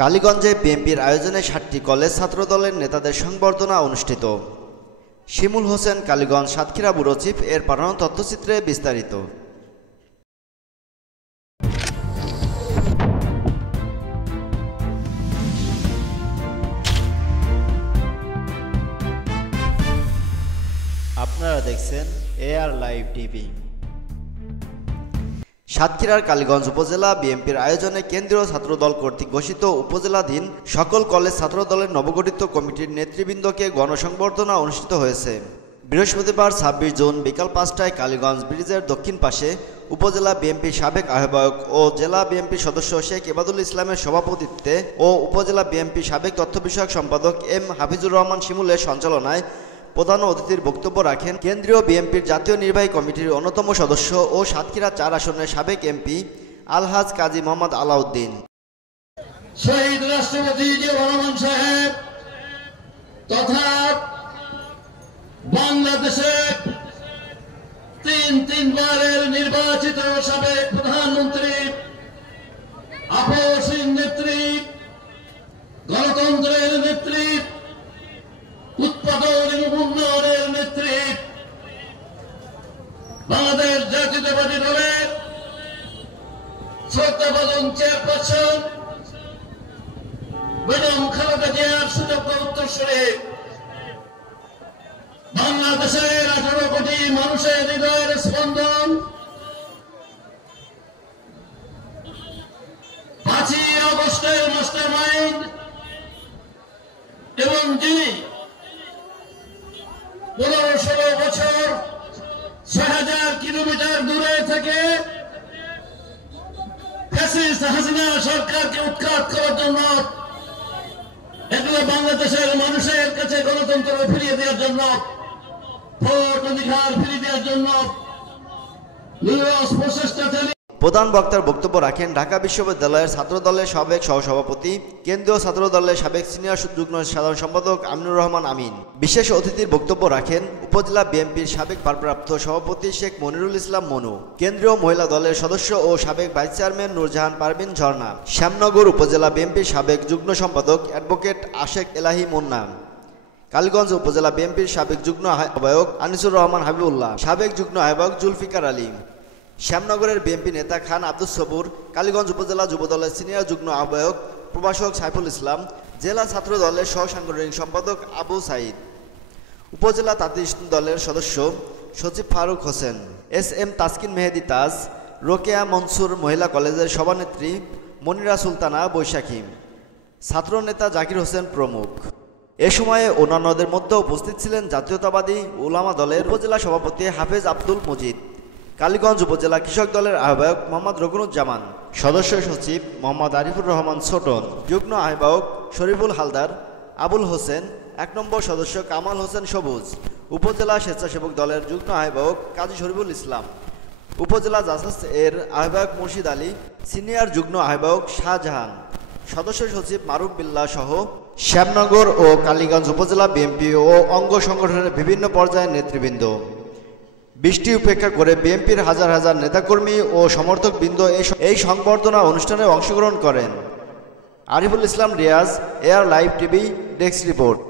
কালীগঞ্জে বিএনপির আয়োজনে ৭টি কলেজ ছাত্রদলের নেতাদের সংবর্ধনা অনুষ্ঠিত। শিমুল হোসেন, কালীগঞ্জ সাতক্ষীরা ব্যুরো চিফ। এর পাঠানো তথ্যচিত্রে বিস্তারিত। আপনারা দেখছেন এআর লাইভ টিভি। সাতক্ষীরার কালীগঞ্জ উপজেলা বিএনপির আয়োজনে কেন্দ্রীয় ছাত্রদল কর্তৃক ঘোষিত উপজেলাধীন সকল কলেজ ছাত্রদলের নবগঠিত কমিটির নেতৃবৃন্দকে গণসংবর্ধনা অনুষ্ঠিত হয়েছে। বৃহস্পতিবার ২৬ জুন বিকাল ৫টায় কালীগঞ্জ ব্রিজের দক্ষিণ পাশে উপজেলা বিএনপির সাবেক আহ্বায়ক ও জেলা বিএনপির সদস্য শেখ এবাদুল ইসলামের সভাপতিত্বে ও উপজেলা বিএনপির সাবেক তথ্য বিষয়ক সম্পাদক এম হাফিজুর রহমান শিমুলের সঞ্চালনায় প্রধান অতিথির বক্তব্য রাখেন কেন্দ্রীয় বিএনপির জাতীয় নির্বাহী কমিটির অন্যতম সদস্য ও সাতক্ষীরা ৪ আসনের সাবেক এমপি আলহাজ কাজী মোহাম্মদ আলাউদ্দিন। শহীদ রাষ্ট্রপতি জিয়াউর রহমান সাহেব তথা বাংলাদেশের তিনবারের নির্বাচিত সাবেক প্রধানমন্ত্রী, আপসহীন নেত্রী, গণতন্ত্রের নেত্রী, উৎপাদন এবং উন্নয়নের নেত্রী, বাংলাদেশ জাতীয়তাবাদী দলের শ্রদ্ধাভাজন চেয়ারপারসন বেগম খালেদা জিয়ার সুযোগ্য উত্তরসূরি, বাংলাদেশের ১৮ কোটি মানুষের হৃদয়ের স্পন্দন, ৫ই আগস্টের মাস্টারমাইন্ড এবং যিনি ১৫-১৬ বছর ৬,০০০ কিলোমিটার দূরে থেকে ফ্যাসিস্ট হাসিনা সরকারকে উৎখাত করার জন্য, এগুলো বাংলাদেশের মানুষের কাছে গণতন্ত্র ফিরিয়ে দেওয়ার জন্য, ভোট অধিকার ফিরিয়ে দেওয়ার জন্য নিরলস প্রচেষ্টা চালিয়ে প্রধান বক্তার বক্তব্য রাখেন ঢাকা বিশ্ববিদ্যালয়ের ছাত্রদলের সাবেক সহসভাপতি, কেন্দ্রীয় ছাত্রদলের সাবেক সিনিয়র যুগ্ম সাধারণ সম্পাদক আমিনুর রহমান আমিন। বিশেষ অতিথির বক্তব্য রাখেন উপজেলা বিএনপির সাবেক ভারপ্রাপ্ত সভাপতি শেখ মনিরুল ইসলাম মনু, কেন্দ্রীয় মহিলা দলের সদস্য ও সাবেক ভাইস চেয়ারম্যান নূরজাহান পারভিন ঝর্ণা, শ্যামনগর উপজেলা বিএনপির সাবেক যুগ্ম সম্পাদক অ্যাডভোকেট আশেক এলাহি মুন্না, কালীগঞ্জ উপজেলা বিএনপির সাবেক যুগ্ম আহ্বায়ক আনিসুর রহমান হাবিবুল্লাহ, সাবেক যুগ্ম আহ্বায়ক জুলফিকার আলী, শ্যামনগরের বিএনপি নেতা খান আব্দুস সবুর, কালীগঞ্জ উপজেলা যুবদলের সিনিয়র যুগ্ম আহ্বায়ক প্রভাষক সাইফুল ইসলাম, জেলা ছাত্র দলের সহ সাংগঠনিক সম্পাদক আবু সাইদ, উপজেলা তাঁতি দলের সদস্য সচিব ফারুক হোসেন, এস.এম. তাসকিন মেহেদি তাজ, রোকেয়া মনসুর মহিলা কলেজের সভানেত্রী মনিরা সুলতানা বৈশাখী, ছাত্রনেতা জাকির হোসেন প্রমুখ। এ সময়ে অন্যান্যদের মধ্যে উপস্থিত ছিলেন জাতীয়তাবাদী উলামা দলের উপজেলা সভাপতি হাফেজ আব্দুল মজিদ, কালীগঞ্জ উপজেলা কৃষক দলের আহ্বায়ক মোহাম্মদ রকুনুজ্জামান, সদস্য সচিব মোহাম্মদ আরিফুর রহমান ছোটন, যুগ্ম আহ্বায়ক শরীফুল হালদার, আবুল হোসেন, ১ নম্বর সদস্য কামাল হোসেন সবুজ, উপজেলা স্বেচ্ছাসেবক দলের যুগ্ম আহ্বায়ক কাজী শরীফুল ইসলাম, উপজেলা জাসাস এর আহ্বায়ক মুর্শিদ আলী, সিনিয়র যুগ্ম আহ্বায়ক শাহজাহান, সদস্য সচিব মারুফ বিল্লাহ সহ শ্যামনগর ও কালীগঞ্জ উপজেলা বিএনপি ও অঙ্গ সংগঠনের বিভিন্ন পর্যায়ের নেতৃবৃন্দ। বৃষ্টি উপেক্ষা করে বিএনপির হাজার হাজার নেতাকর্মী ও সমর্থকবৃন্দ এই সংবর্ধনা অনুষ্ঠানে অংশগ্রহণ করেন। Ariful Islam Riaz, AR live TV, desk report.